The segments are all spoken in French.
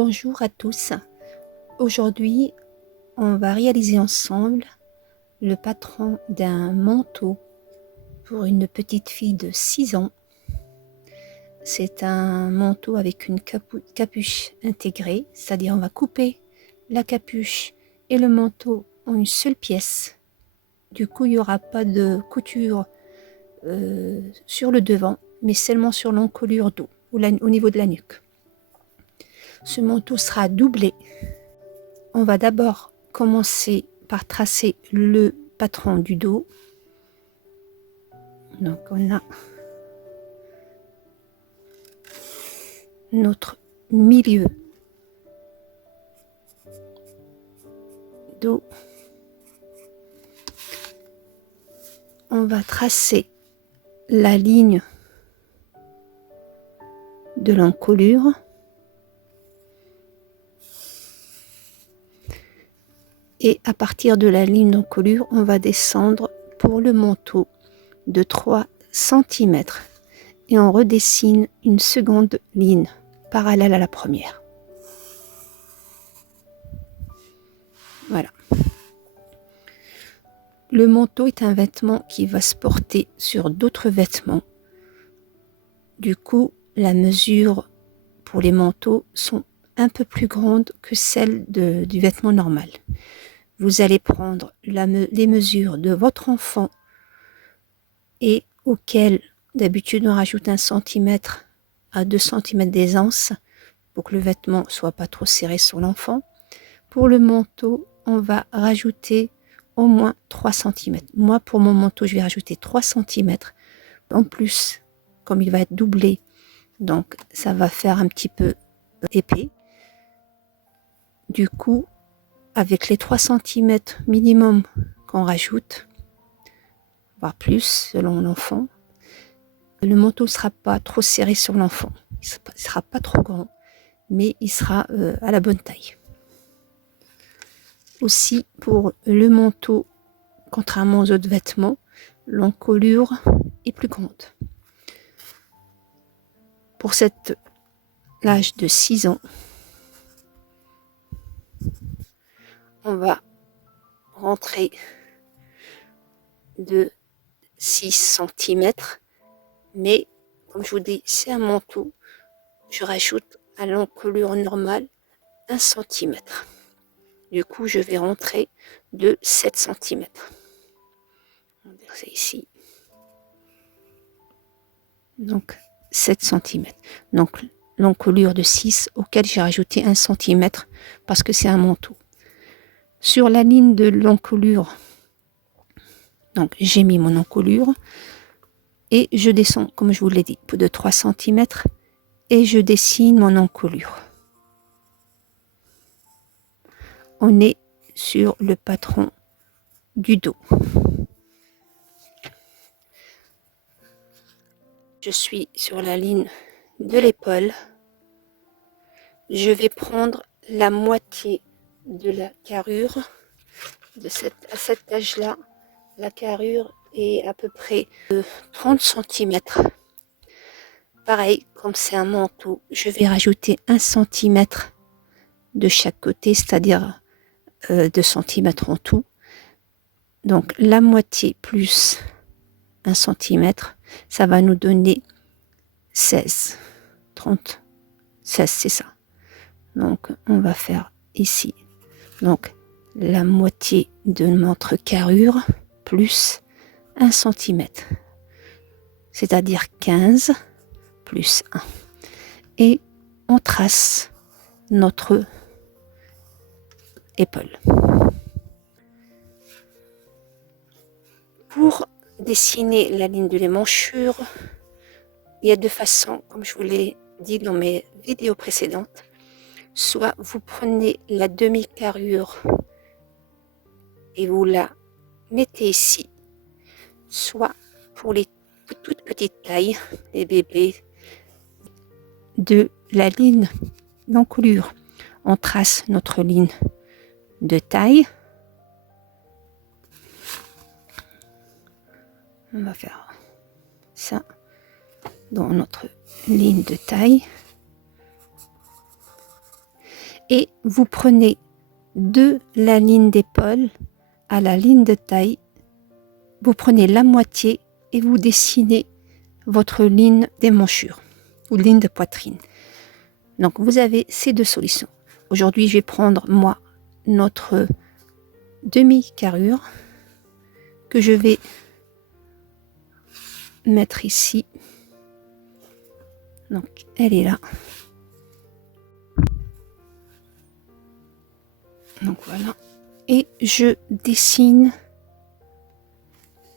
Bonjour à tous. Aujourd'hui, on va réaliser ensemble le patron d'un manteau pour une petite fille de 6 ans. C'est un manteau avec une capuche intégrée, c'est-à-dire on va couper la capuche et le manteau en une seule pièce. Du coup, il n'y aura pas de couture sur le devant, mais seulement sur l'encolure dos, au niveau de la nuque. Ce manteau sera doublé. On va d'abord commencer par tracer le patron du dos. Donc on a notre milieu dos. On va tracer la ligne de l'encolure. Et à partir de la ligne d'encolure, on va descendre pour le manteau de 3 cm. Et on redessine une seconde ligne parallèle à la première. Voilà. Le manteau est un vêtement qui va se porter sur d'autres vêtements. Du coup, la mesure pour les manteaux sont un peu plus grandes que celles du vêtement normal. Vous allez prendre les mesures de votre enfant et auquel d'habitude on rajoute 1 cm à 2 cm d'aisance pour que le vêtement soit pas trop serré sur l'enfant. Pour le manteau, on va rajouter au moins 3 cm. Moi, pour mon manteau, je vais rajouter 3 cm. En plus, comme il va être doublé, donc ça va faire un petit peu épais. Du coup, avec les 3 cm minimum qu'on rajoute, voire plus selon l'enfant, le manteau ne sera pas trop serré sur l'enfant. Il ne sera pas trop grand, mais il sera à la bonne taille. Aussi, pour le manteau, contrairement aux autres vêtements, l'encolure est plus grande. Pour l'âge de 6 ans, on va rentrer de 6 cm, mais comme je vous dis, c'est un manteau, je rajoute à l'encolure normale 1 cm. Du coup, je vais rentrer de 7 cm. C'est ici. Donc, 7 cm. Donc, l'encolure de 6 auquel j'ai rajouté 1 cm parce que c'est un manteau. Sur la ligne de l'encolure, donc j'ai mis mon encolure et je descends, comme je vous l'ai dit, de 3 cm et je dessine mon encolure. On est sur le patron du dos. Je suis sur la ligne de l'épaule. Je vais prendre la moitié de la carrure. À cet âge-là, la carrure est à peu près de 30 cm. Pareil, comme c'est un manteau, je vais rajouter 1 cm de chaque côté, c'est-à-dire 2 cm en tout. Donc la moitié plus 1 cm, ça va nous donner 16. 30, 16, c'est ça. Donc on va faire ici. Donc la moitié de notre carrure plus 1 cm. C'est-à-dire 15 plus 1. Et on trace notre épaule. Pour dessiner la ligne de l'émanchure, il y a deux façons, comme je vous l'ai dit dans mes vidéos précédentes. Soit vous prenez la demi-carrure et vous la mettez ici, soit pour les toutes petites tailles, les bébés, de la ligne d'encolure. On trace notre ligne de taille. On va faire ça dans notre ligne de taille. et vous prenez de la ligne d'épaule à la ligne de taille, vous prenez la moitié et vous dessinez votre ligne d'émanchure ou ligne de poitrine. Donc vous avez ces deux solutions. Aujourd'hui, je vais prendre moi notre demi-carrure que je vais mettre ici. Donc elle est là. Donc voilà. Et je dessine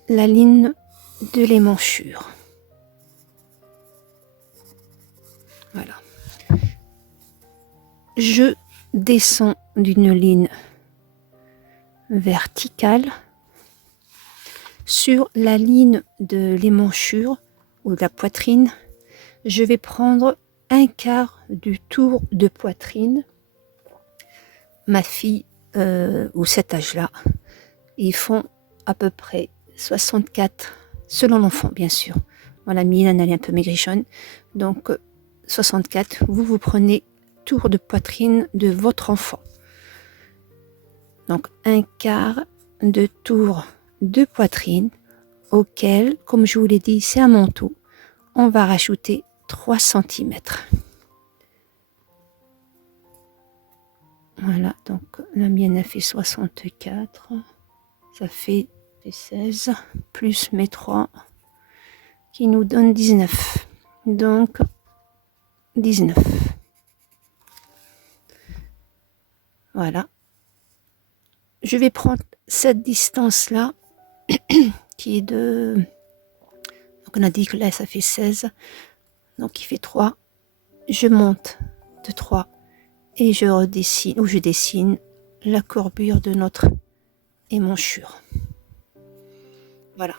la ligne de l'émanchure. Voilà. Je descends d'une ligne verticale sur la ligne de l'émanchure ou de la poitrine. Je vais prendre un quart du tour de poitrine. Ma fille, ou cet âge-là, ils font à peu près 64, selon l'enfant bien sûr. Voilà, Milan, elle est un peu maigrichonne, donc 64, vous prenez tour de poitrine de votre enfant. Donc un quart de tour de poitrine auquel, comme je vous l'ai dit, c'est un manteau. On va rajouter 3 cm. Voilà, donc la mienne a fait 64. Ça fait 16 plus mes 3 qui nous donne 19. Donc 19. Voilà. Je vais prendre cette distance-là qui est de... Donc on a dit que là ça fait 16. Donc il fait 3. Je monte de 3 et je redessine, ou je dessine la courbure de notre émanchure. Voilà.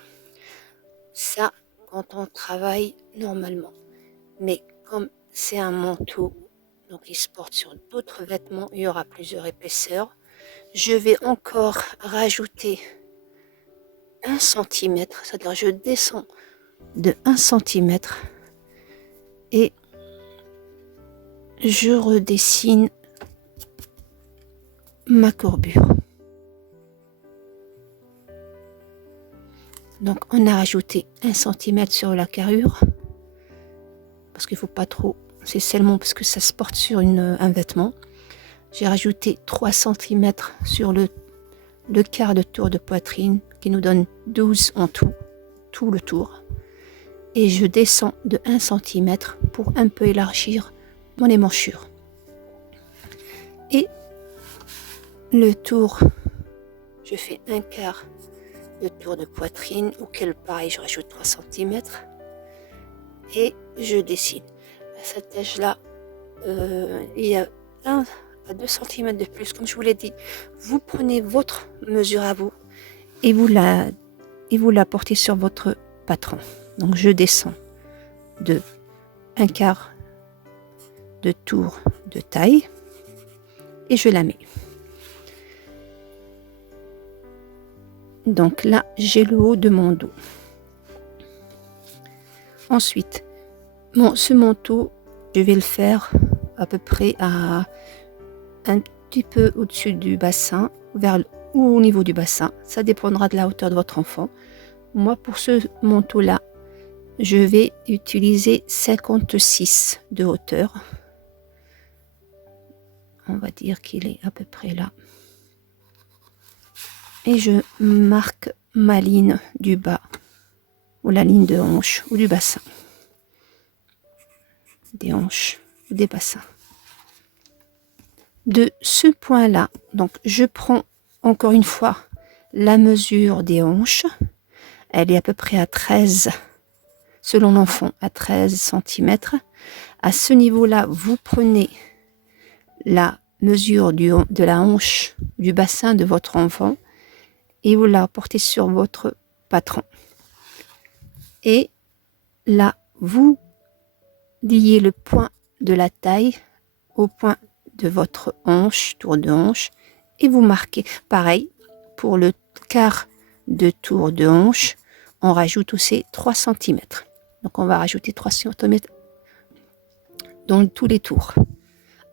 Ça, quand on travaille normalement. Mais comme c'est un manteau, donc il se porte sur d'autres vêtements, il y aura plusieurs épaisseurs. Je vais encore rajouter 1 cm, c'est-à-dire je descends de 1 cm et je redessine ma courbure. Donc on a rajouté 1 cm sur la carrure, parce qu'il ne faut pas trop, c'est seulement parce que ça se porte sur un vêtement. J'ai rajouté 3 cm sur le quart de tour de poitrine, qui nous donne 12 en tout le tour. Et je descends de 1 cm pour un peu élargir mon émanchure. Et le tour, je fais un quart de tour de poitrine, auquel pareil je rajoute 3 cm. Et je dessine. À cet âge-là, il y a 1 à 2 cm de plus, comme je vous l'ai dit. Vous prenez votre mesure à vous et vous la portez sur votre patron. Donc je descends de 1 quart de tour de taille et je la mets. Donc là, j'ai le haut de mon dos. Ensuite, ce manteau, je vais le faire à peu près à un petit peu au-dessus du bassin, ou au niveau du bassin. Ça dépendra de la hauteur de votre enfant. Moi, pour ce manteau-là, je vais utiliser 56 de hauteur. On va dire qu'il est à peu près là. Et je marque ma ligne du bas, ou la ligne de hanche, ou du bassin. Des hanches, ou des bassins. De ce point-là, donc je prends encore une fois la mesure des hanches. Elle est à peu près à 13, selon l'enfant, à 13 cm. À ce niveau-là, vous prenez la mesure de la hanche, du bassin de votre enfant, et vous la portez sur votre patron. Et là, vous liez le point de la taille au point de votre hanche, tour de hanche, et vous marquez. Pareil, pour le quart de tour de hanche, on rajoute aussi 3 cm. Donc on va rajouter 3 cm dans tous les tours,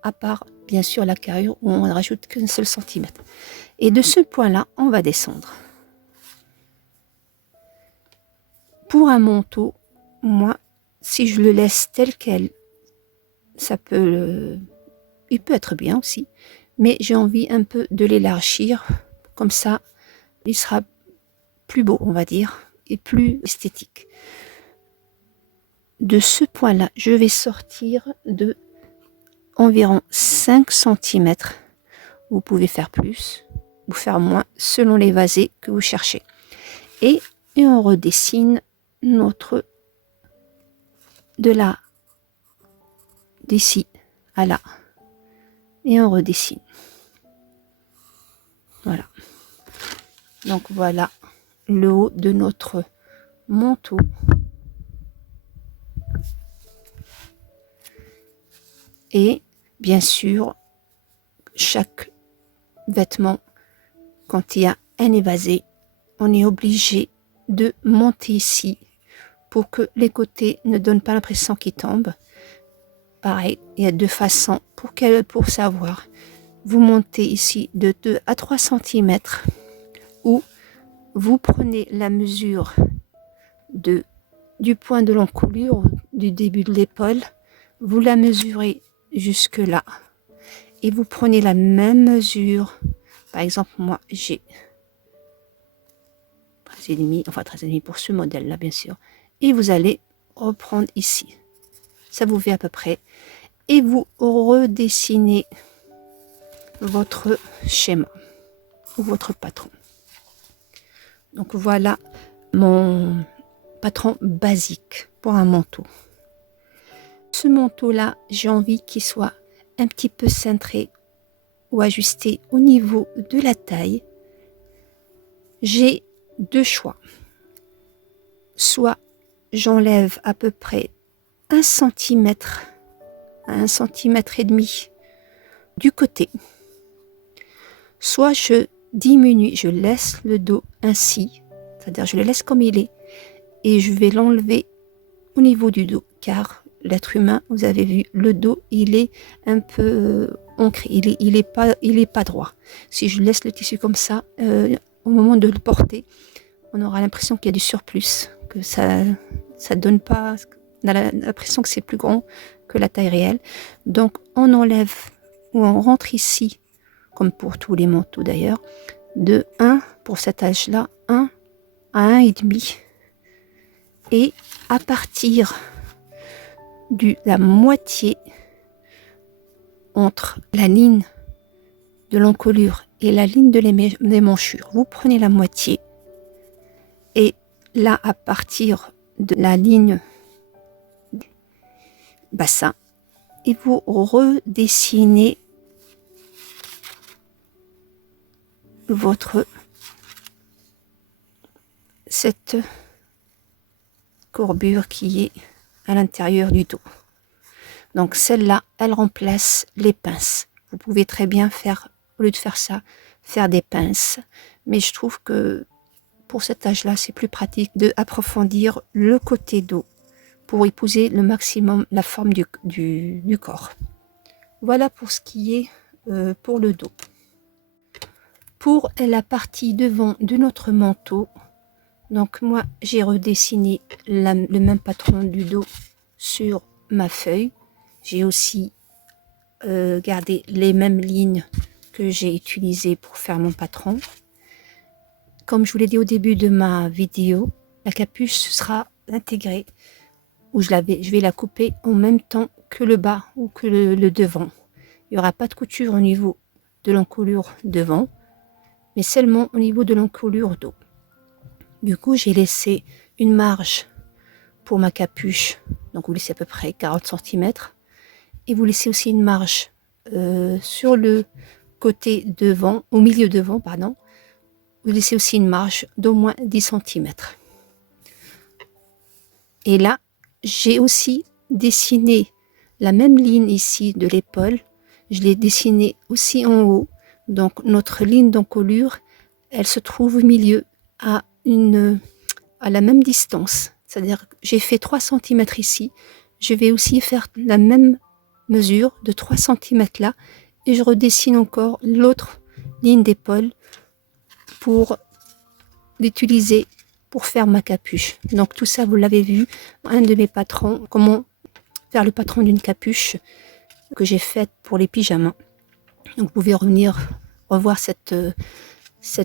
à part bien sûr la carrure où on ne rajoute qu'un seul centimètre. Et de ce point-là, on va descendre. Pour un manteau, moi, si je le laisse tel quel, il peut être bien aussi, mais j'ai envie un peu de l'élargir, comme ça, il sera plus beau, on va dire, et plus esthétique. De ce point-là, je vais sortir de environ 5 cm. Vous pouvez faire plus ou faire moins selon les vasés que vous cherchez. Et on redessine notre de là, d'ici à là. Et on redessine. Voilà. Donc voilà le haut de notre manteau. Et bien sûr, chaque vêtement, quand il y a un évasé, on est obligé de monter ici pour que les côtés ne donnent pas l'impression qu'ils tombent. Pareil, il y a deux façons pour savoir. Vous montez ici de 2 à 3 cm ou vous prenez la mesure du point de l'encolure, du début de l'épaule, vous la mesurez jusque là et vous prenez la même mesure. Par exemple, moi j'ai 13,5, enfin 13,5 pour ce modèle là bien sûr, et vous allez reprendre ici, ça vous fait à peu près, et vous redessinez votre schéma ou votre patron. Donc voilà mon patron basique pour un manteau. Ce manteau là, j'ai envie qu'il soit un petit peu cintré ou ajusté au niveau de la taille. J'ai deux choix. Soit j'enlève à peu près 1 cm à 1,5 cm du côté, soit je diminue, je laisse le dos ainsi, c'est-à-dire je le laisse comme il est et je vais l'enlever au niveau du dos, car l'être humain, vous avez vu, le dos il est un peu ancré, il est pas droit. Si je laisse le tissu comme ça, au moment de le porter, on aura l'impression qu'il y a du surplus, que ça donne pas, on a l'impression que c'est plus grand que la taille réelle. Donc on enlève ou on rentre ici, comme pour tous les manteaux d'ailleurs, de 1 pour cet âge-là, 1 à 1,5. Et à partir de la moitié entre la ligne de l'encolure et la ligne des manchures, vous prenez la moitié. Et là, à partir de la ligne bassin, et vous redessinez cette courbure qui est à l'intérieur du dos. Donc celle-là, elle remplace les pinces. Vous pouvez très bien faire, au lieu de faire ça, faire des pinces. Mais je trouve que pour cet âge-là, c'est plus pratique d'approfondir le côté dos pour épouser le maximum la forme du corps. Voilà pour ce qui est pour le dos. Pour la partie devant de notre manteau, donc moi j'ai redessiné le même patron du dos sur ma feuille. J'ai aussi gardé les mêmes lignes que j'ai utilisées pour faire mon patron. Comme je vous l'ai dit au début de ma vidéo, la capuche sera intégrée, où je vais la couper en même temps que le bas ou que le devant. Il n'y aura pas de couture au niveau de l'encolure devant, mais seulement au niveau de l'encolure dos. Du coup, j'ai laissé une marge pour ma capuche, donc vous laissez à peu près 40 cm, et vous laissez aussi une marge sur le côté devant, au milieu devant, pardon, vous laissez aussi une marge d'au moins 10 cm. Et là, j'ai aussi dessiné la même ligne ici de l'épaule, je l'ai dessinée aussi en haut. Donc notre ligne d'encolure, elle se trouve au milieu à la même distance. C'est-à-dire que j'ai fait 3 cm ici, je vais aussi faire la même mesure de 3 cm là, et je redessine encore l'autre ligne d'épaule pour l'utiliser pour faire ma capuche. Donc tout ça, vous l'avez vu, un de mes patrons, comment faire le patron d'une capuche que j'ai faite pour les pyjamas. Donc vous pouvez revoir cette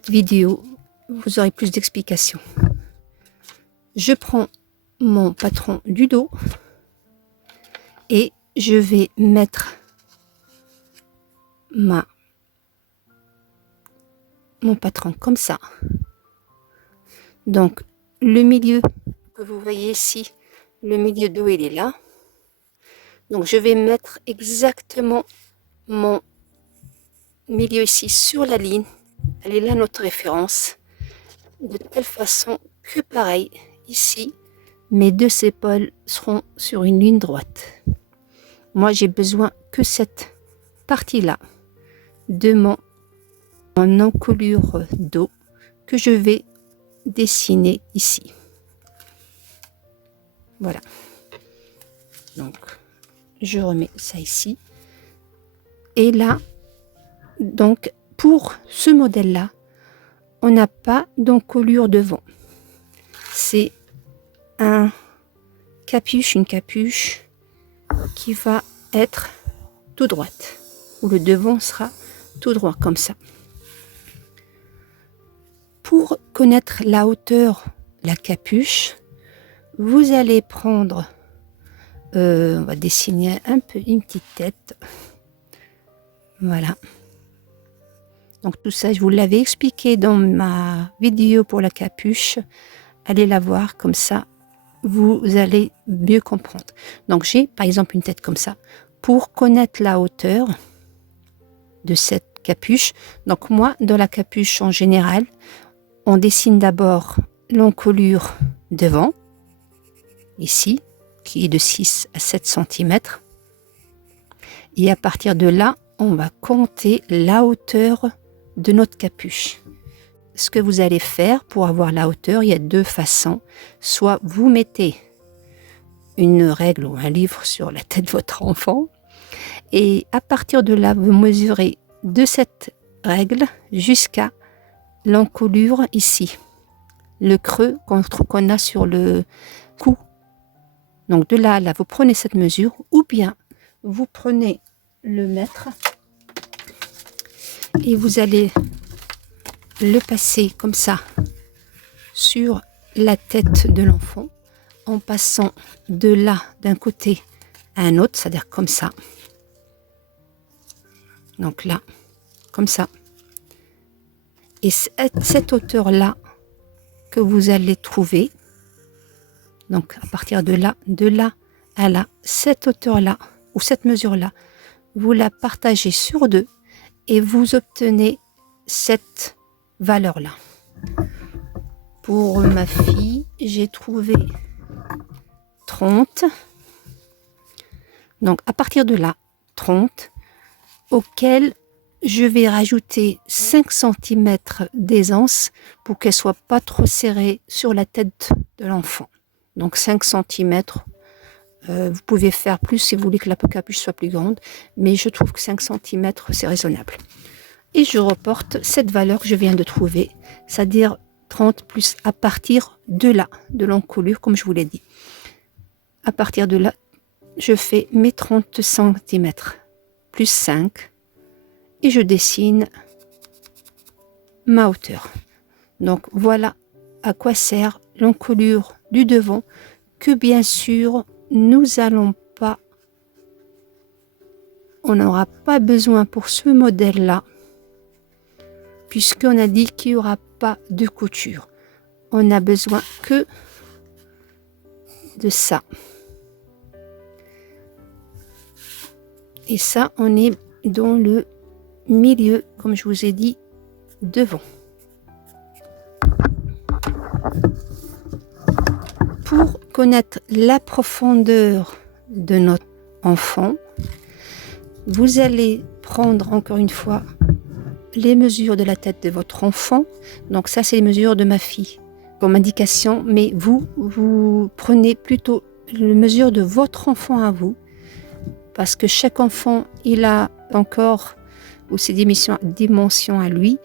vidéo, vous aurez plus d'explications. Je prends mon patron du dos et je vais mettre mon patron comme ça. Donc le milieu que vous voyez ici, le milieu d'eau il est là. Donc je vais mettre exactement mon milieu ici sur la ligne. Elle est là notre référence. De telle façon que pareil ici, mes deux épaules seront sur une ligne droite. Moi j'ai besoin que cette partie là de mon encolure d'eau que je vais dessiner ici. Voilà. Donc je remets ça ici. Et là, donc pour ce modèle là, on n'a pas d'encolure devant. C'est une capuche qui va être tout droite, où le devant sera tout droit comme ça. Pour connaître la hauteur de la capuche, vous allez prendre, on va dessiner un peu une petite tête. Voilà. Donc tout ça, je vous l'avais expliqué dans ma vidéo pour la capuche. Allez la voir, comme ça, vous allez mieux comprendre. Donc j'ai par exemple une tête comme ça. Pour connaître la hauteur de cette capuche, donc moi, dans la capuche en général, on dessine d'abord l'encolure devant, ici, qui est de 6 à 7 cm. Et à partir de là, on va compter la hauteur de notre capuche. Ce que vous allez faire pour avoir la hauteur, il y a deux façons. Soit vous mettez une règle ou un livre sur la tête de votre enfant, et à partir de là, vous mesurez de cette règle jusqu'à l'encolure ici, le creux qu'on a sur le cou. Donc de là à là, vous prenez cette mesure, ou bien vous prenez le mètre et vous allez le passer comme ça sur la tête de l'enfant en passant de là d'un côté à un autre, c'est-à-dire comme ça. Donc là, comme ça. Et cette hauteur-là que vous allez trouver, donc à partir de là à là, cette hauteur-là ou cette mesure-là, vous la partagez sur deux et vous obtenez cette valeur-là. Pour ma fille, j'ai trouvé 30. Donc à partir de là, 30, auquel je vais rajouter 5 cm d'aisance pour qu'elle soit pas trop serrée sur la tête de l'enfant. Donc 5 cm, vous pouvez faire plus si vous voulez que la capuche soit plus grande, mais je trouve que 5 cm c'est raisonnable. Et je reporte cette valeur que je viens de trouver, c'est-à-dire 30 plus à partir de là, de l'encolure comme je vous l'ai dit. À partir de là, je fais mes 30 cm plus 5 et je dessine ma hauteur. Donc voilà à quoi sert l'encolure du devant, que bien sûr nous allons pas, on n'aura pas besoin pour ce modèle là, puisqu'on a dit qu'il n'y aura pas de couture. On a besoin que de ça. Et ça, on est dans le milieu, comme je vous ai dit, devant. Pour connaître la profondeur de notre enfant, vous allez prendre encore une fois les mesures de la tête de votre enfant. Donc ça, c'est les mesures de ma fille comme indication, mais vous prenez plutôt les mesures de votre enfant à vous, parce que chaque enfant, il a encore ou ses dimensions à lui.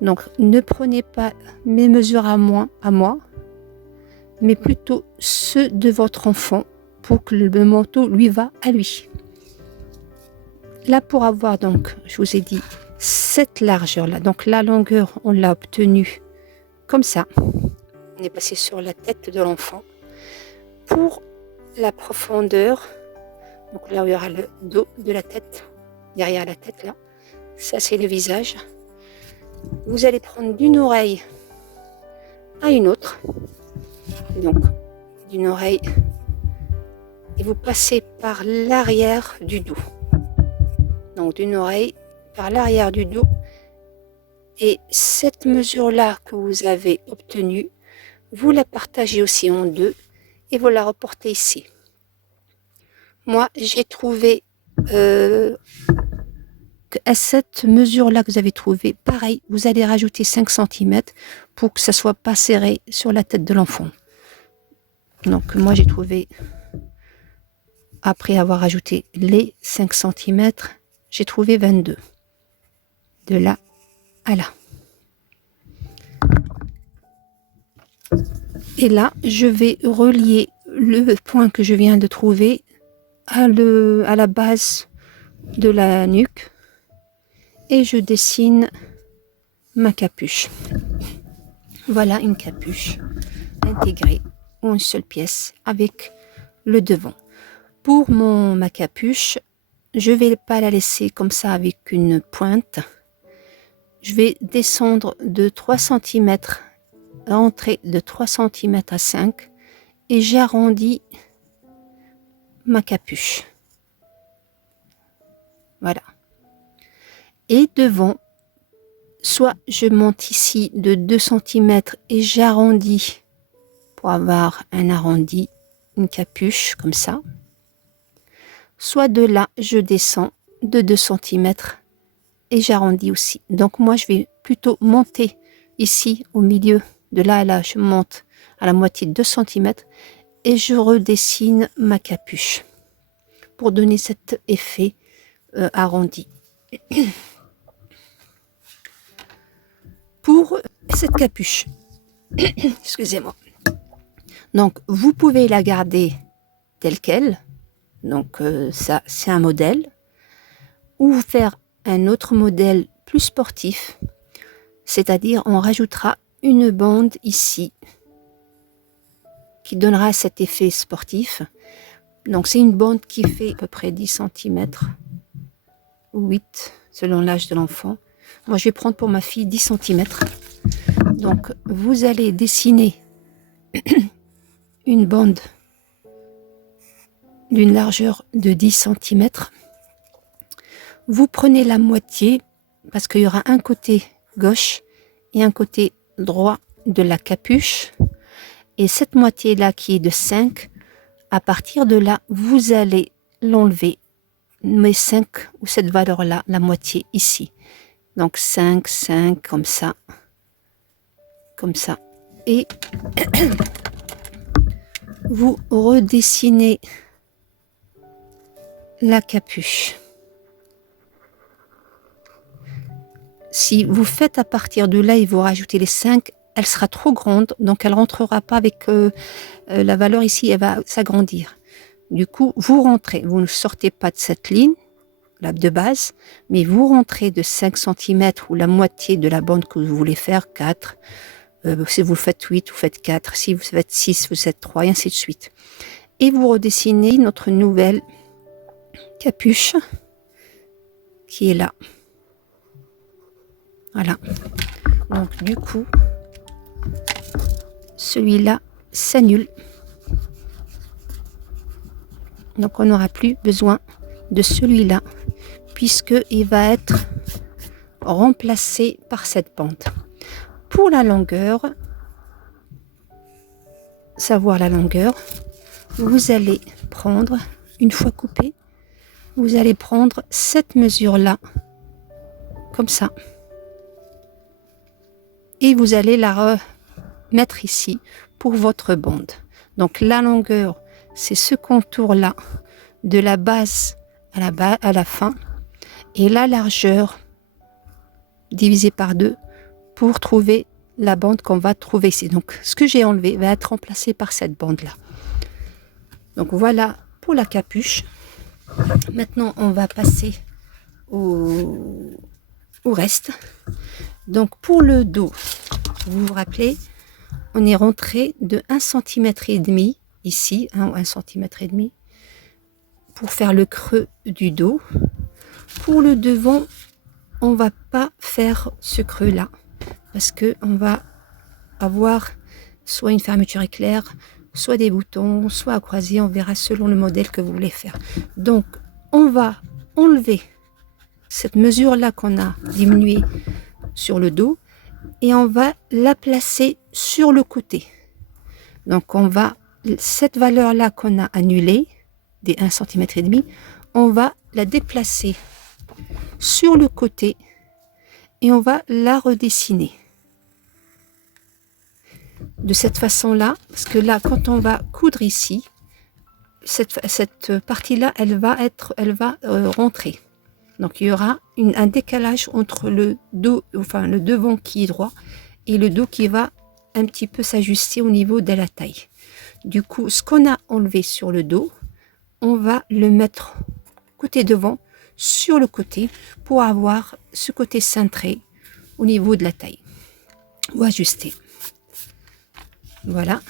Donc, ne prenez pas mes mesures à moi, mais plutôt ceux de votre enfant pour que le manteau lui va à lui. Là, pour avoir donc, je vous ai dit, cette largeur-là, donc la longueur, on l'a obtenue comme ça. On est passé sur la tête de l'enfant. Pour la profondeur, donc là où il y aura le dos de la tête, derrière la tête là, ça c'est le visage. Vous allez prendre d'une oreille à une autre, donc d'une oreille, et vous passez par l'arrière du dos. Donc d'une oreille par l'arrière du dos, et cette mesure-là que vous avez obtenue, vous la partagez aussi en deux et vous la reportez ici. Moi, j'ai trouvé à cette mesure-là que vous avez trouvée, pareil, vous allez rajouter 5 cm pour que ça ne soit pas serré sur la tête de l'enfant. Donc moi, j'ai trouvé, après avoir ajouté les 5 cm, j'ai trouvé 22. De là à là. Et là, je vais relier le point que je viens de trouver à la base de la nuque et je dessine ma capuche. Voilà une capuche intégrée ou une seule pièce avec le devant. Pour ma capuche, je ne vais pas la laisser comme ça avec une pointe. Je vais descendre de 3 cm, rentrer de 3 cm à 5 et j'arrondis ma capuche. Voilà. Et devant, soit je monte ici de 2 cm et j'arrondis pour avoir un arrondi, une capuche comme ça. Soit de là, je descends de 2 cm et j'arrondis aussi. Donc moi, je vais plutôt monter ici au milieu, de là à là, je monte à la moitié de 2 cm et je redessine ma capuche pour donner cet effet arrondi. Pour cette capuche, excusez-moi, donc vous pouvez la garder telle qu'elle, donc ça c'est un modèle, ou faire un autre modèle plus sportif, c'est-à-dire on rajoutera une bande ici qui donnera cet effet sportif. Donc c'est une bande qui fait à peu près 10 cm ou 8 selon l'âge de l'enfant. Moi je vais prendre pour ma fille 10 cm. Donc vous allez dessiner une bande d'une largeur de 10 cm. Vous prenez la moitié parce qu'il y aura un côté gauche et un côté droit de la capuche. Et cette moitié-là qui est de 5, à partir de là, vous allez l'enlever, mes 5 ou cette valeur-là, la moitié ici. Donc 5, 5, comme ça. Et vous redessinez la capuche. Si vous faites à partir de là et vous rajoutez les 5, elle sera trop grande, donc elle ne rentrera pas avec la valeur ici, elle va s'agrandir. Du coup, vous rentrez, vous ne sortez pas de cette ligne, là de base, mais vous rentrez de 5 cm ou la moitié de la bande que vous voulez faire, 4. Si vous faites 8, vous faites 4. Si vous faites 6, vous faites 3, et ainsi de suite. Et vous redessinez notre nouvelle capuche qui est là. Voilà. Donc du coup, celui-là s'annule. Donc on n'aura plus besoin de celui-là puisqu'il va être remplacé par cette bande. Pour la longueur, savoir la longueur, vous allez prendre, une fois coupé, vous allez prendre cette mesure-là, comme ça. Et vous allez la remettre ici pour votre bande. Donc la longueur, c'est ce contour-là, de la base à la fin. Et la largeur, diviser par 2 pour trouver la bande qu'on va trouver ici. Donc ce que j'ai enlevé va être remplacé par cette bande là. Donc voilà pour la capuche. Maintenant on va passer au reste. Donc pour le dos, vous vous rappelez, on est rentré de 1,5 cm ici, ou 1,5 cm pour faire le creux du dos. Pour le devant, on va pas faire ce creux là parce que on va avoir soit une fermeture éclair, soit des boutons, soit à croisée, on verra selon le modèle que vous voulez faire. Donc on va enlever cette mesure là qu'on a diminuée sur le dos et on va la placer sur le côté. Donc on va, cette valeur là qu'on a annulée des 1,5 cm, on va la déplacer sur le côté et on va la redessiner de cette façon là, parce que là quand on va coudre ici, cette partie là elle va rentrer. Donc il y aura un décalage entre le dos, enfin le devant qui est droit et le dos qui va un petit peu s'ajuster au niveau de la taille. Du coup, ce qu'on a enlevé sur le dos, on va le mettre côté devant sur le côté pour avoir ce côté cintré au niveau de la taille ou ajusté. Voilà.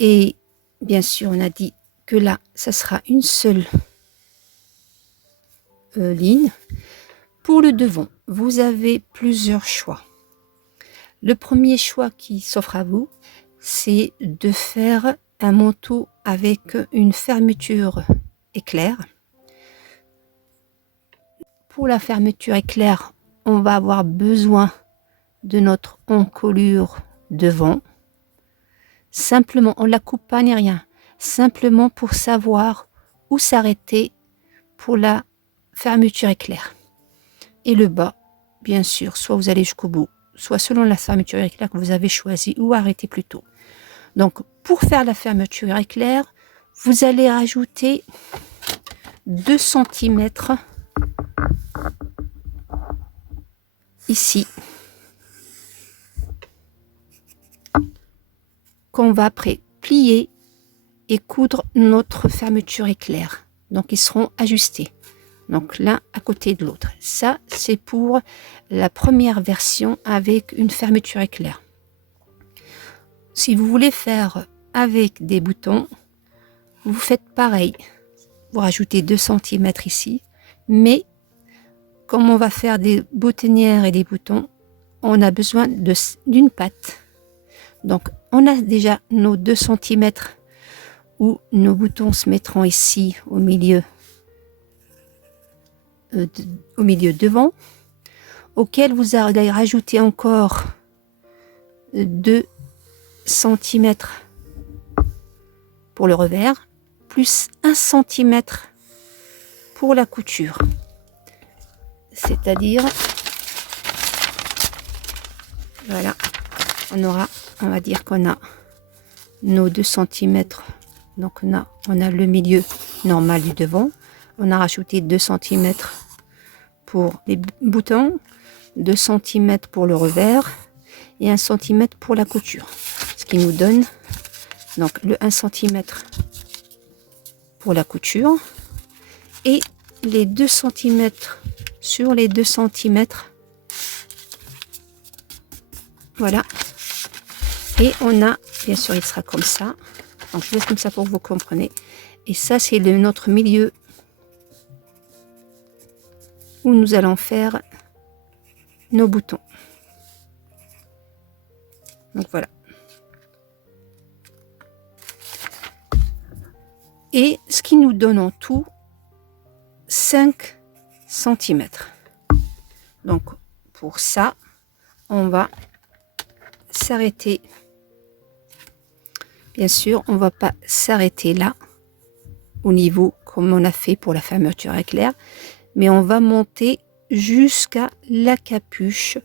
Et bien sûr, on a dit que là, ça sera une seule ligne. Pour le devant, vous avez plusieurs choix. Le premier choix qui s'offre à vous, c'est de faire un manteau avec une fermeture éclair. Pour la fermeture éclair, on va avoir besoin de notre encolure devant. Simplement, on ne la coupe pas ni rien. Simplement pour savoir où s'arrêter pour la fermeture éclair. Et le bas, bien sûr, soit vous allez jusqu'au bout, soit selon la fermeture éclair que vous avez choisi ou arrêter plus tôt. Donc, pour faire la fermeture éclair, vous allez rajouter 2 cm ici, qu'on va après plier et coudre notre fermeture éclair. Donc, ils seront ajustés. Donc, l'un à côté de l'autre. Ça, c'est pour la première version avec une fermeture éclair. Si vous voulez faire avec des boutons, vous faites pareil. Vous rajoutez 2 cm ici. Mais, comme on va faire des boutonnières et des boutons, on a besoin d'une patte. Donc, on a déjà nos 2 cm où nos boutons se mettront ici au milieu devant, auquel vous allez rajouter encore 2 cm pour le revers, plus 1 cm pour la couture. C'est-à-dire, voilà, on va dire qu'on a nos 2 cm, donc on a le milieu normal du devant, on a rajouté 2 cm pour les boutons, 2 cm pour le revers et 1 cm pour la couture, ce qui nous donne donc le 1 cm pour la couture et les 2 cm sur les 2 cm. Voilà. Et on a, bien sûr, il sera comme ça. Donc, je laisse comme ça pour que vous compreniez. Et ça, c'est notre milieu où nous allons faire nos boutons. Donc, voilà. Et ce qui nous donne en tout 5 cm. Donc, pour ça, on va s'arrêter. Bien sûr, on ne va pas s'arrêter là, au niveau comme on a fait pour la fermeture éclair, mais on va monter jusqu'à la capuche,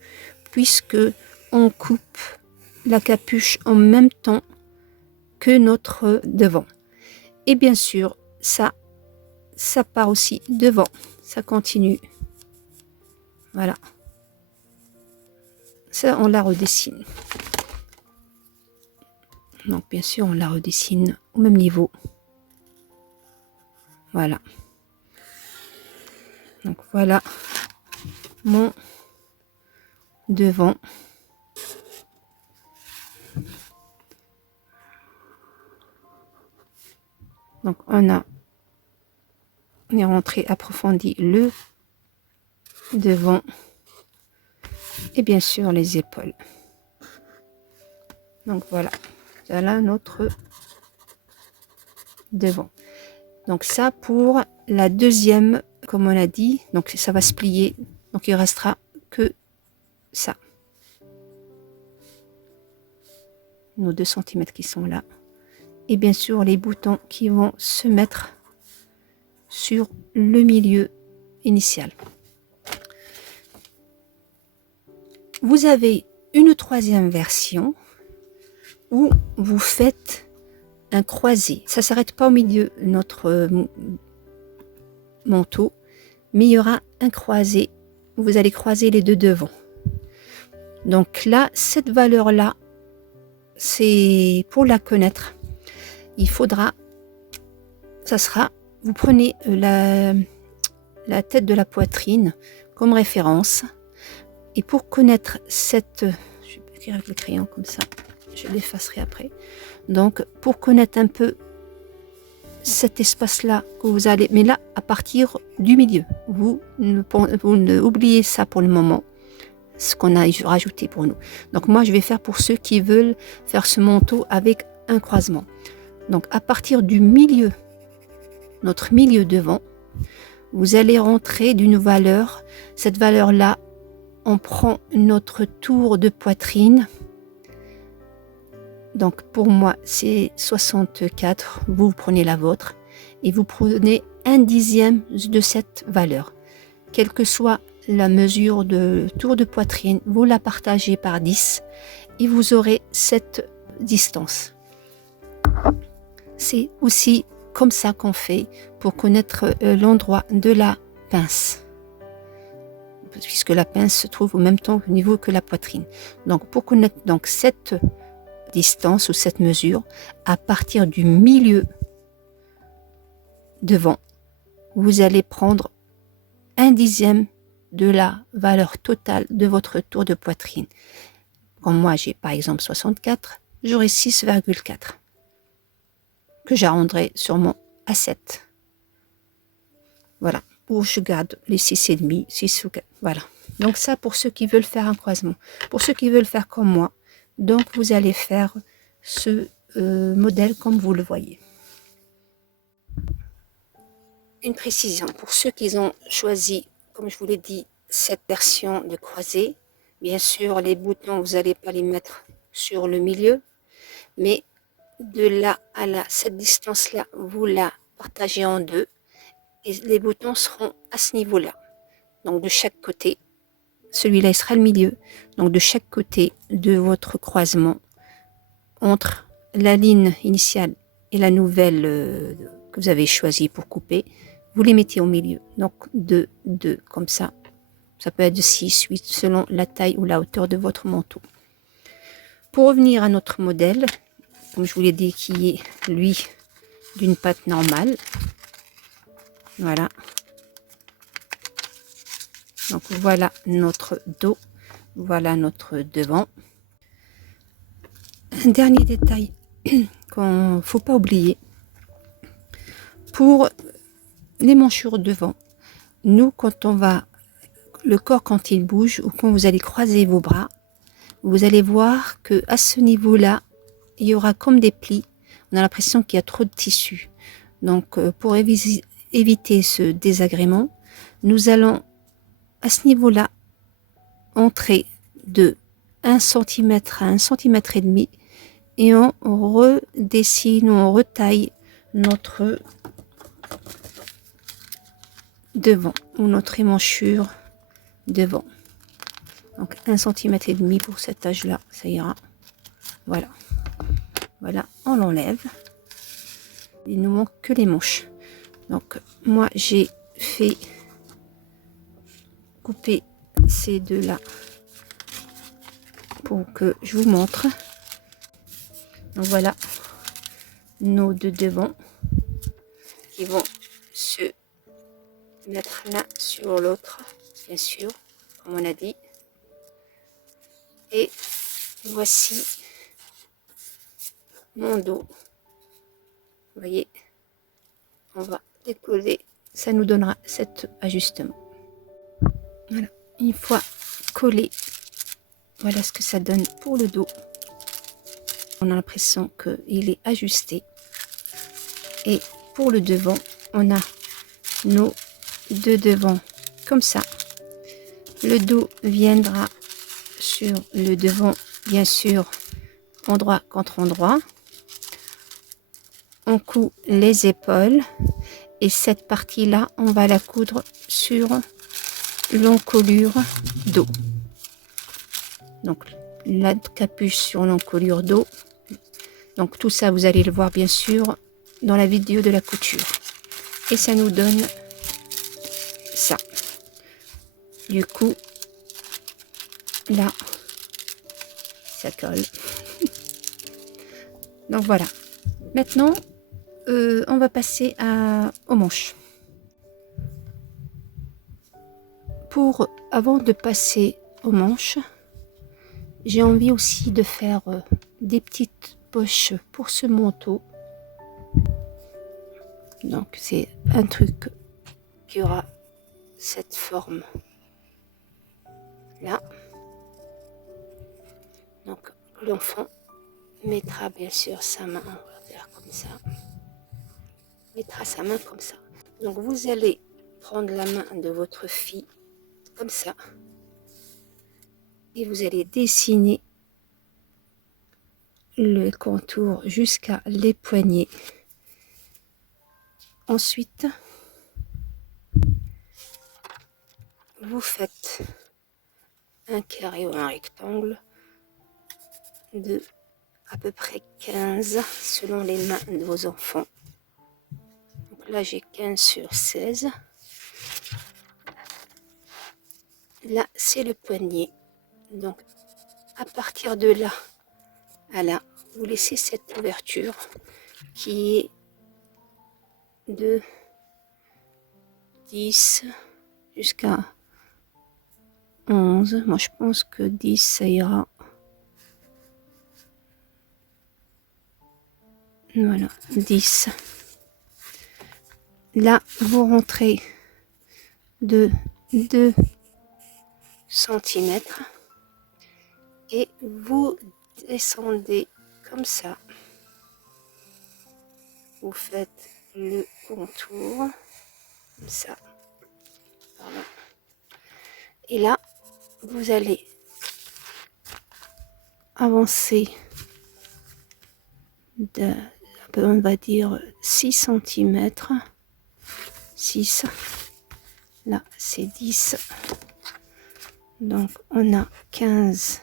puisque on coupe la capuche en même temps que notre devant. Et bien sûr, ça part aussi devant, ça continue. Voilà. Ça, on la redessine. Donc, bien sûr, on la redessine au même niveau. Voilà. Donc, voilà mon devant. Donc, on est rentré approfondi le devant et bien sûr les épaules. Donc, voilà notre devant. Donc, ça pour la deuxième, comme on a dit, donc ça va se plier. Donc, il restera que ça. Nos 2 cm qui sont là. Et bien sûr, les boutons qui vont se mettre sur le milieu initial. Vous avez une troisième version où vous faites un croisé. Ça ne s'arrête pas au milieu de notre manteau, mais il y aura un croisé. Vous allez croiser les deux devants. Donc là, cette valeur-là, c'est pour la connaître. Il faudra, ça sera, vous prenez la tête de la poitrine comme référence. Et pour connaître cette, je vais écrire avec le crayon comme ça, je l'effacerai après. Donc, pour connaître un peu cet espace-là que vous allez, mais là, à partir du milieu, vous ne oubliez ça pour le moment, ce qu'on a rajouté pour nous. Donc, moi, je vais faire pour ceux qui veulent faire ce manteau avec un croisement. Donc, à partir du milieu, notre milieu devant, vous allez rentrer d'une valeur. Cette valeur-là, on prend notre tour de poitrine. Donc pour moi, c'est 64. Vous prenez la vôtre et vous prenez 1/10 de cette valeur. Quelle que soit la mesure de tour de poitrine, vous la partagez par 10 et vous aurez cette distance. C'est aussi comme ça qu'on fait pour connaître l'endroit de la pince, puisque la pince se trouve au même temps au niveau que la poitrine. Donc pour connaître donc cette distance ou cette mesure, à partir du milieu devant, vous allez prendre 1/10 de la valeur totale de votre tour de poitrine. Comme moi j'ai par exemple 64, j'aurai 6,4 que j'arrondrai sûrement à 7. Voilà, ou je garde les 6,5, 6 ou 4. Voilà. Donc ça pour ceux qui veulent faire un croisement. Pour ceux qui veulent faire comme moi, donc vous allez faire ce modèle comme vous le voyez. Une précision, pour ceux qui ont choisi, comme je vous l'ai dit, cette version de croisé, bien sûr les boutons, vous n'allez pas les mettre sur le milieu, mais de là à là, cette distance-là, vous la partagez en deux et les boutons seront à ce niveau-là. Donc de chaque côté, celui-là il sera le milieu. Donc de chaque côté de votre croisement, entre la ligne initiale et la nouvelle que vous avez choisie pour couper, vous les mettez au milieu. Donc 2, 2, comme ça. Ça peut être 6, 8, selon la taille ou la hauteur de votre manteau. Pour revenir à notre modèle, comme je vous l'ai dit, qui est, lui, d'une patte normale. Voilà. Donc voilà notre dos, voilà notre devant. Un dernier détail qu'il ne faut pas oublier, pour les manchures devant, nous quand on va, le corps quand il bouge ou quand vous allez croiser vos bras, vous allez voir que à ce niveau-là, il y aura comme des plis, on a l'impression qu'il y a trop de tissu. Donc pour éviter ce désagrément, nous allons à ce niveau-là entrer de 1 cm à 1,5 cm et on redessine, on retaille notre devant ou notre émanchure devant. Donc 1,5 cm pour cet âge-là, ça ira. Voilà. Voilà, on l'enlève. Il ne nous manque que les manches. Donc moi j'ai fait couper ces deux-là pour que je vous montre. Donc voilà nos deux devants qui vont se mettre l'un sur l'autre, bien sûr, comme on a dit. Et voici mon dos. Vous voyez, on va décoller, ça nous donnera cet ajustement. Voilà, une fois collé, voilà ce que ça donne pour le dos. On a l'impression qu'il est ajusté. Et pour le devant, on a nos deux devants comme ça. Le dos viendra sur le devant, bien sûr, endroit contre endroit. On coud les épaules et cette partie-là, on va la coudre sur l'encolure dos. Donc la capuche sur l'encolure dos. Donc tout ça, vous allez le voir bien sûr dans la vidéo de la couture. Et ça nous donne ça. Du coup, là, ça colle. Donc voilà. Maintenant, on va passer aux manches. Avant de passer aux manches, j'ai envie aussi de faire des petites poches pour ce manteau. Donc c'est un truc qui aura cette forme là. Donc l'enfant mettra bien sûr sa main, on va faire comme ça. Mettra sa main comme ça. Donc vous allez prendre la main de votre fille comme ça et vous allez dessiner le contour jusqu'à les poignets. Ensuite, vous faites un carré ou un rectangle de à peu près 15 selon les mains de vos enfants. Donc là j'ai 15 sur 16. Là c'est le poignet. Donc à partir de là à là, vous laissez cette ouverture qui est de 10 jusqu'à 11. Moi je pense que 10 ça ira. Voilà, 10. Là, vous rentrez de 2 cm et vous descendez comme ça. Vous faites le contour, comme ça. Pardon. Et là, vous allez avancer de, on va dire 6 cm. 6. Là, c'est 10. Donc, on a 15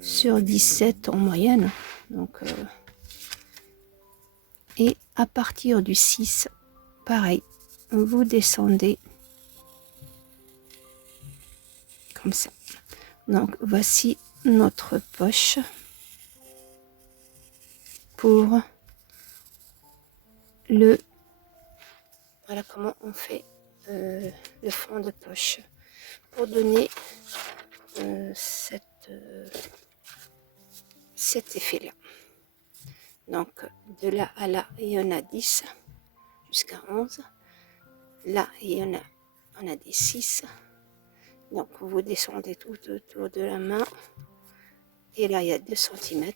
sur 17 en moyenne. Donc, et à partir du 6, pareil, vous descendez comme ça. Donc, voici notre poche pour le... Voilà comment on fait le fond de poche pour donner cet effet-là. Donc, de là à là, il y en a 10 jusqu'à 11. Là, il y en a, on a des 6. Donc, vous descendez tout autour de la main. Et là, il y a 2 cm.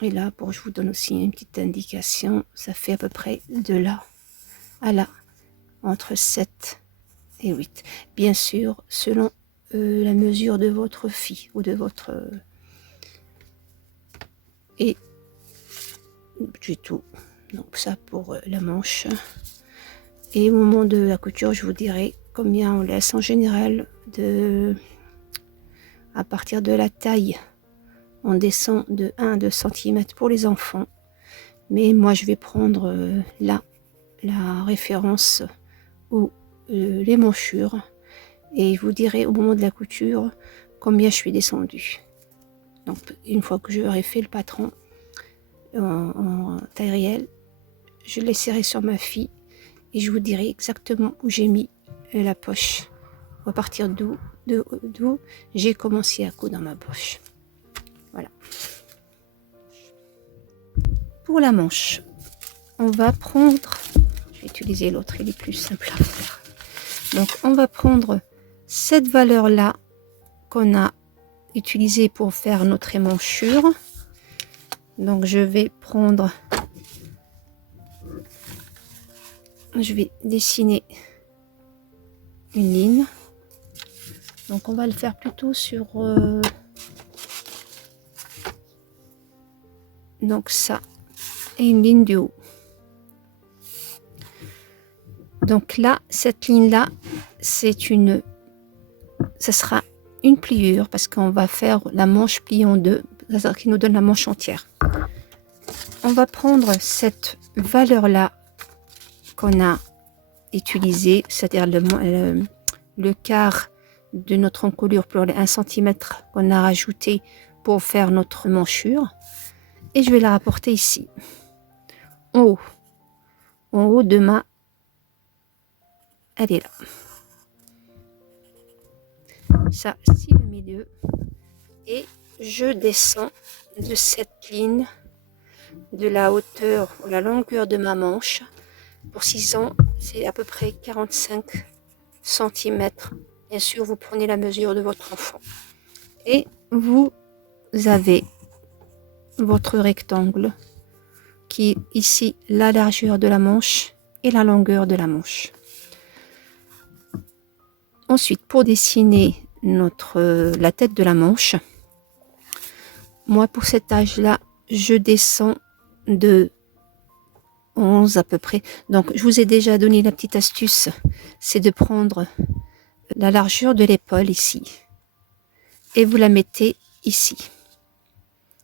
Et là, je vous donne aussi une petite indication, ça fait à peu près de là à là, entre 7 et 8. Bien sûr, selon la mesure de votre fille ou de votre... et du tout. Donc ça pour la manche. Et au moment de la couture, je vous dirai combien on laisse en général à partir de la taille. On descend de 1 à 2 cm pour les enfants. Mais moi, je vais prendre là la référence ou les manchures. Et je vous dirai au moment de la couture combien je suis descendue. Donc une fois que j'aurai fait le patron en taille réelle, je laisserai sur ma fille et je vous dirai exactement où j'ai mis la poche. À partir d'où j'ai commencé à coudre dans ma poche. Voilà. Pour la manche, on va prendre, je vais utiliser l'autre, il est plus simple à faire. Donc on va prendre cette valeur là qu'on a utilisée pour faire notre émanchure. Donc je vais prendre, je vais dessiner une ligne. Donc on va le faire plutôt sur donc ça et une ligne du haut. Donc là, cette ligne là, ça sera une pliure parce qu'on va faire la manche pliée en deux, c'est-à-dire qui nous donne la manche entière. On va prendre cette valeur là qu'on a utilisée, c'est-à-dire le quart de notre encolure pour les 1 cm qu'on a rajouté pour faire notre manchure, et je vais la rapporter ici en haut de ma, elle est là, ça c'est le milieu, et je descends de cette ligne de la hauteur ou la longueur de ma manche. Pour 6 ans, c'est à peu près 45 cm. Bien sûr, vous prenez la mesure de votre enfant et vous avez votre rectangle qui est ici la largeur de la manche et la longueur de la manche. Ensuite, pour dessiner la tête de la manche, moi pour cet âge-là, je descends de 11 à peu près. Donc, je vous ai déjà donné la petite astuce, c'est de prendre la largeur de l'épaule ici et vous la mettez ici.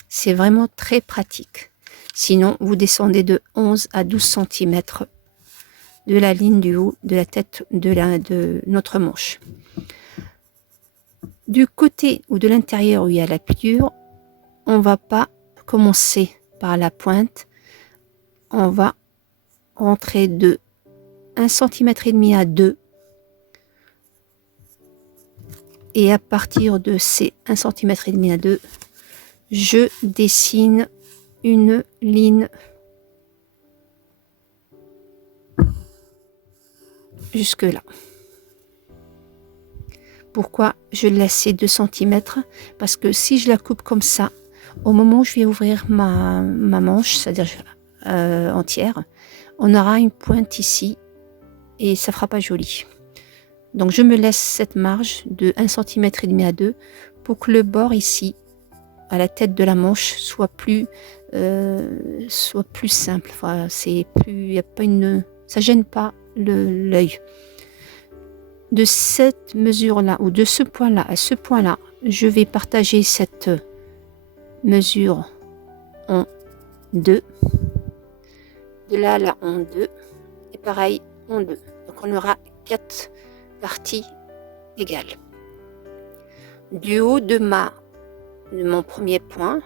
C'est vraiment très pratique. Sinon, vous descendez de 11 à 12 cm de la ligne du haut de la tête de notre manche. Du côté ou de l'intérieur où il y a la pliure, on va pas commencer par la pointe. On va rentrer de 1,5 cm à 2. Et à partir de ces 1,5 cm à 2, je dessine une ligne jusque là. Pourquoi je laisse ces 2 cm? Parce que si je la coupe comme ça, au moment où je vais ouvrir ma manche, c'est-à-dire entière, on aura une pointe ici et ça fera pas joli. Donc je me laisse cette marge de 1,5 cm à 2 pour que le bord ici, à la tête de la manche, soit plus simple. Enfin, c'est plus, y a pas ça gêne pas l'œil. De cette mesure-là ou de ce point-là à ce point-là, je vais partager cette mesure en 2. De là à là en 2 et pareil en 2. Donc on aura 4 parties égales. Du haut de mon premier point,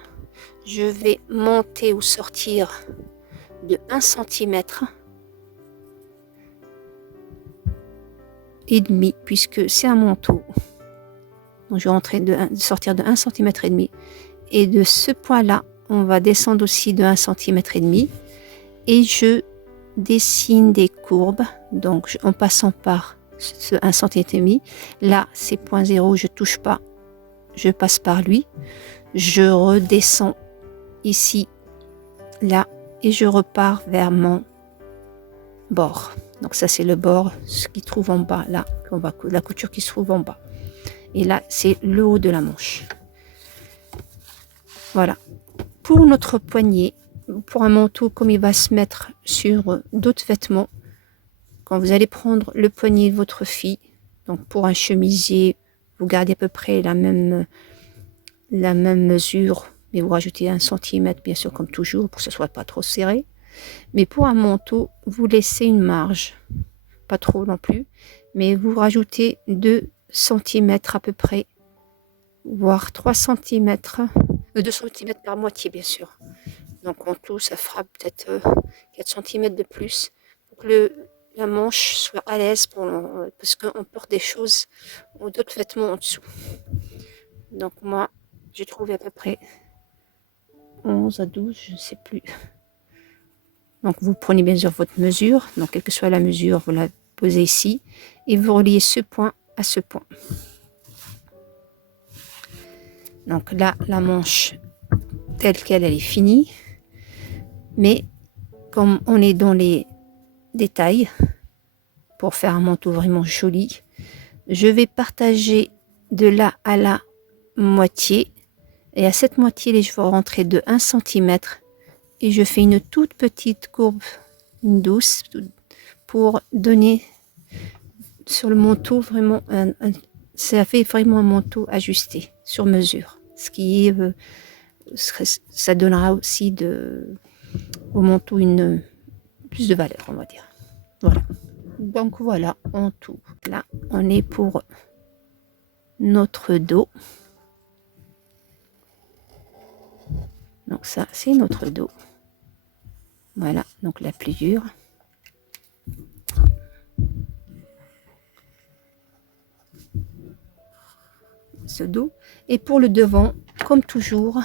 je vais monter ou sortir de 1 cm et demi puisque c'est un manteau. Donc je vais sortir de 1 cm et demi, et de ce point là on va descendre aussi de 1 cm et demi et je dessine des courbes, donc en passant par ce 1 cm et demi. Là c'est point 0, je touche pas, je passe par lui, je redescends ici, là, et je repars vers mon bord. Donc ça c'est le bord, ce qui trouve en bas, là, la couture qui se trouve en bas. Et là c'est le haut de la manche. Voilà. Pour notre poignet, pour un manteau comme il va se mettre sur d'autres vêtements, quand vous allez prendre le poignet de votre fille, donc pour un chemisier, vous gardez à peu près la même mesure, mais vous rajoutez 1 cm bien sûr comme toujours pour que ce soit pas trop serré. Mais pour un manteau, vous laissez une marge, pas trop non plus, mais vous rajoutez 2 cm à peu près voire 3 cm, 2 cm par moitié bien sûr. Donc en tout, ça fera peut-être 4 cm de plus pour que la manche soit à l'aise parce qu'on porte des choses ou d'autres vêtements en dessous. Donc moi, j'ai trouvé à peu près 11 à 12, je ne sais plus. Donc vous prenez bien sûr votre mesure, donc quelle que soit la mesure, vous la posez ici et vous reliez ce point à ce point. Donc là, la manche telle qu'elle, elle est finie, mais comme on est dans les détails, pour faire un manteau vraiment joli, je vais partager de là à la moitié, et à cette moitié, je vais rentrer de 1 cm et je fais une toute petite courbe, une douce, pour donner sur le manteau vraiment ça fait vraiment un manteau ajusté sur mesure, ce qui est ça donnera aussi au manteau plus de valeur, on va dire. Voilà. Donc voilà, en tout. Là, on est pour notre dos. Donc ça, c'est notre dos. Voilà, donc la pliure. Ce dos. Et pour le devant, comme toujours,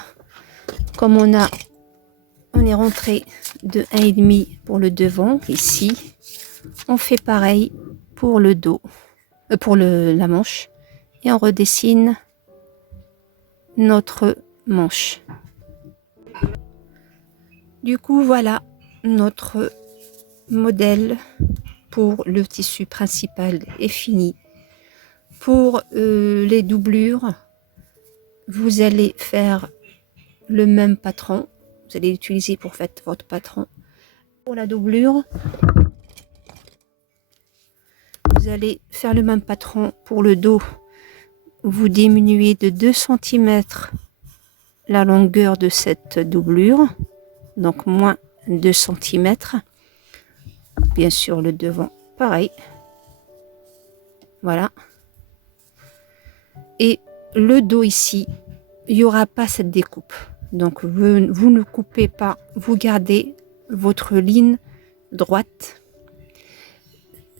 comme on est rentré de 1,5 pour le devant, ici, on fait pareil pour le dos, pour la manche, et on redessine notre manche. Du coup, voilà notre modèle pour le tissu principal est fini. Pour les doublures, vous allez faire le même patron. Vous allez l'utiliser pour faire votre patron. Pour la doublure, vous allez faire le même patron pour le dos. Vous diminuez de 2 cm la longueur de cette doublure, donc moins 2 cm. Bien sûr, le devant, pareil. Voilà. Et le dos ici, il n'y aura pas cette découpe. Donc, vous ne coupez pas, vous gardez votre ligne droite.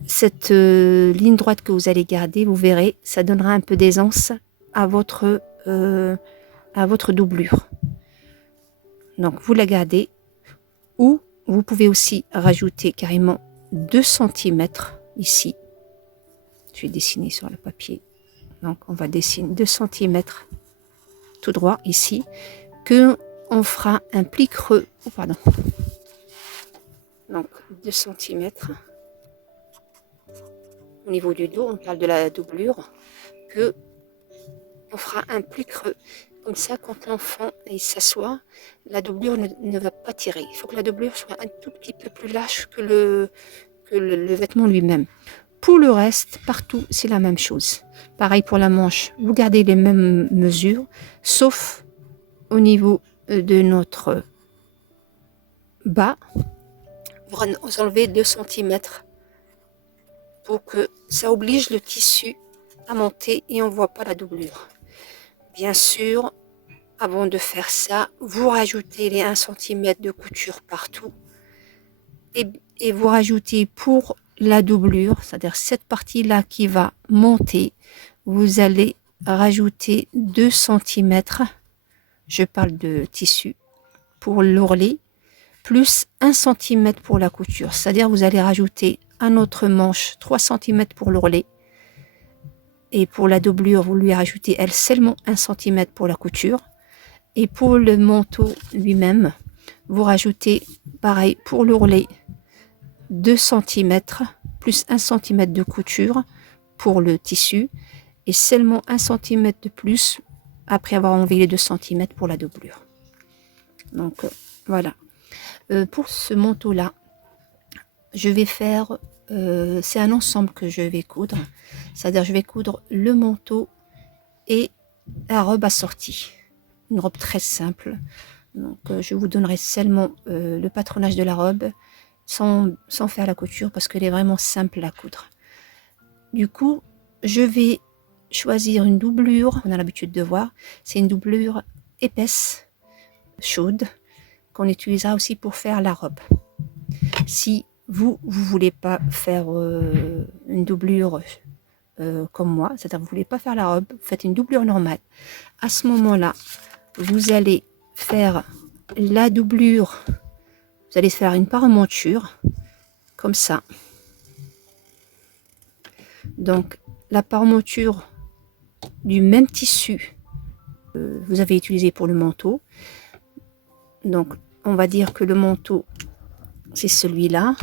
Cette ligne droite que vous allez garder, vous verrez, ça donnera un peu d'aisance à votre doublure. Donc, vous la gardez. Ou vous pouvez aussi rajouter carrément 2 cm ici. Je vais dessiner sur le papier. Donc, on va dessiner 2 cm tout droit ici, que on fera un pli creux. Oh, pardon. Donc, 2 cm au niveau du dos, on parle de la doublure, que on fera un pli creux. Comme ça, quand l'enfant s'assoit, la doublure ne va pas tirer. Il faut que la doublure soit un tout petit peu plus lâche que le vêtement lui-même. Pour le reste, partout, c'est la même chose. Pareil pour la manche, vous gardez les mêmes mesures, sauf au niveau de notre bas. Vous enlevez 2 cm pour que ça oblige le tissu à monter et on ne voit pas la doublure. Bien sûr, avant de faire ça, vous rajoutez les 1 cm de couture partout et vous rajoutez pour la doublure, c'est-à-dire cette partie-là qui va monter, vous allez rajouter 2 cm, je parle de tissu, pour l'ourlet, plus 1 cm pour la couture. C'est-à-dire vous allez rajouter un autre manche, 3 cm pour l'ourlet, et pour la doublure, vous lui rajoutez elle seulement 1 cm pour la couture. Et pour le manteau lui-même, vous rajoutez pareil pour l'ourlet 2 cm plus 1 cm de couture pour le tissu et seulement 1 cm de plus après avoir enlevé les 2 cm pour la doublure. Donc voilà. Pour ce manteau là, je vais faire, c'est un ensemble que je vais coudre, c'est-à-dire je vais coudre le manteau et la robe assortie. Une robe très simple. Donc, je vous donnerai seulement le patronage de la robe sans faire la couture parce qu'elle est vraiment simple à coudre. Du coup, je vais choisir une doublure, on a l'habitude de voir, c'est une doublure épaisse, chaude, qu'on utilisera aussi pour faire la robe. Si vous voulez pas faire une doublure comme moi, c'est-à-dire vous voulez pas faire la robe, vous faites une doublure normale. À ce moment-là, vous allez faire la doublure, vous allez faire une paremonture, comme ça. Donc, la paremonture du même tissu que vous avez utilisé pour le manteau. Donc, on va dire que le manteau, c'est celui-là.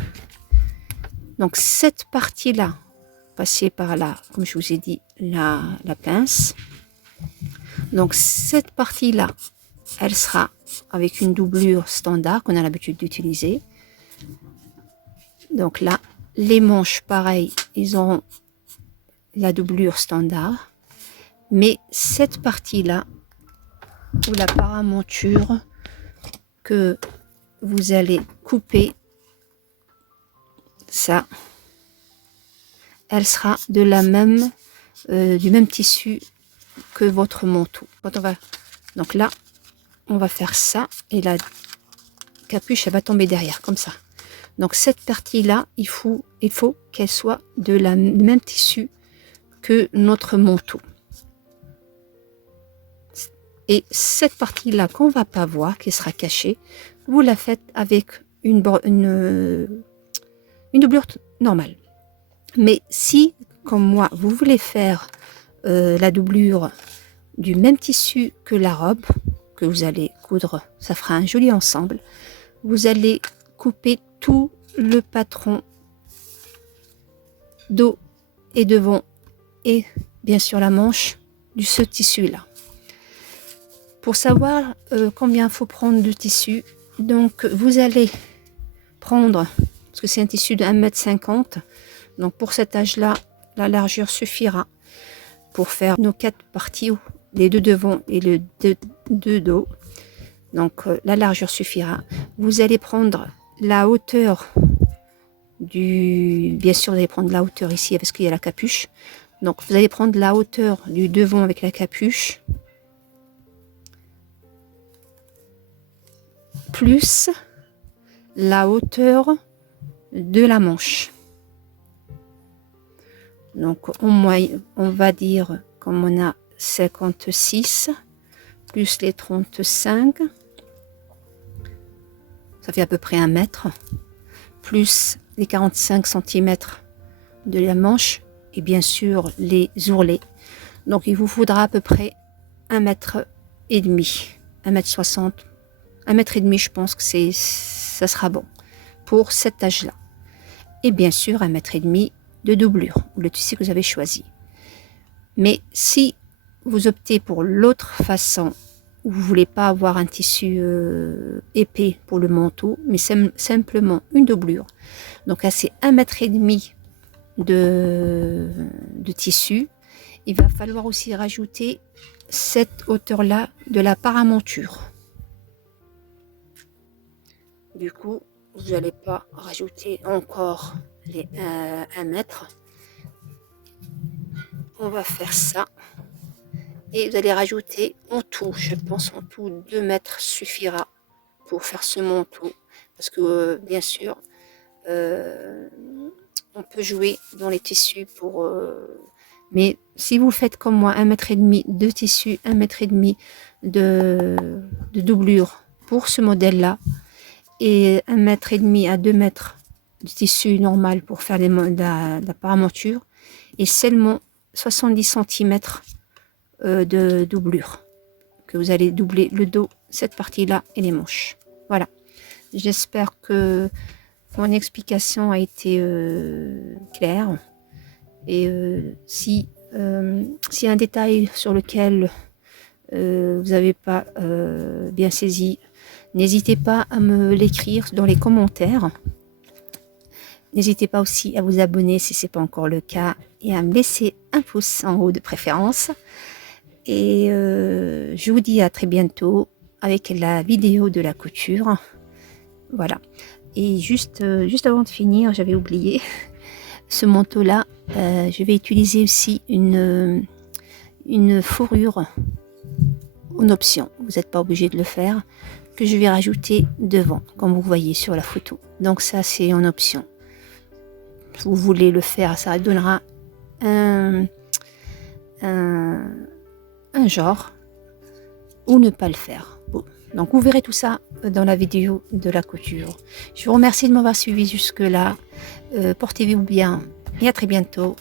Donc, cette partie-là, passez par là, comme je vous ai dit, la pince. Donc, cette partie-là, elle sera avec une doublure standard qu'on a l'habitude d'utiliser. Donc là, les manches, pareil, ils auront la doublure standard. Mais cette partie-là, ou la paremonture que vous allez couper, ça, elle sera de la même, du même tissu que votre manteau. Quand on va, donc là, on va faire ça et la capuche, elle va tomber derrière, comme ça. Donc cette partie-là, il faut qu'elle soit de la même tissu que notre manteau. Et cette partie-là qu'on va pas voir, qui sera cachée, vous la faites avec une doublure normale. Mais si, comme moi, vous voulez faire la doublure du même tissu que la robe que vous allez coudre, ça fera un joli ensemble. Vous allez couper tout le patron dos et devant et bien sûr la manche de ce tissu là. Pour savoir combien il faut prendre de tissu, donc vous allez prendre, parce que c'est un tissu de 1,50 m, donc pour cet âge là la largeur suffira pour faire nos 4 parties, les 2 devant et les 2 dos. Donc la largeur suffira. Vous allez prendre la hauteur bien sûr vous allez prendre la hauteur ici parce qu'il y a la capuche. Donc vous allez prendre la hauteur du devant avec la capuche, plus la hauteur de la manche. Donc on va dire, comme on a 56 plus les 35, ça fait à peu près 1 mètre, plus les 45 cm de la manche et bien sûr les ourlets. Donc il vous faudra à peu près 1,5 mètre, 1,60 m, 1,5 mètre, je pense que ça sera bon pour cet âge-là. Et bien sûr 1,5 mètre de doublure, ou le tissu que vous avez choisi. Mais si vous optez pour l'autre façon, où vous ne voulez pas avoir un tissu épais pour le manteau, mais simplement une doublure, donc là c'est 1,5 mètre de tissu, il va falloir aussi rajouter cette hauteur-là de la paremonture. Du coup, vous n'allez pas rajouter encore les 1 mètre. On va faire ça. Et vous allez rajouter en tout, je pense en tout 2 mètres suffira pour faire ce manteau. Parce que bien sûr, on peut jouer dans les tissus pour... mais si vous faites comme moi 1,5 mètre de tissu, 1,5 mètre de doublure pour ce modèle-là, et 1,5 mètre à 2 mètres de tissu normal pour faire la paremonture, et seulement 70 cm de doublure, que vous allez doubler le dos, cette partie-là et les manches. Voilà. J'espère que mon explication a été claire. Et si y a un détail sur lequel vous n'avez pas bien saisi, n'hésitez pas à me l'écrire dans les commentaires. N'hésitez pas aussi à vous abonner si ce n'est pas encore le cas et à me laisser un pouce en haut de préférence. Et je vous dis à très bientôt avec la vidéo de la couture. Voilà. Et juste avant de finir, j'avais oublié ce manteau-là. Je vais utiliser aussi une une fourrure en option. Vous n'êtes pas obligé de le faire, que je vais rajouter devant, comme vous voyez sur la photo. Donc ça, c'est en option. Si vous voulez le faire, ça donnera un genre, ou ne pas le faire. Bon. Donc vous verrez tout ça dans la vidéo de la couture. Je vous remercie de m'avoir suivi jusque là. Portez-vous bien et à très bientôt.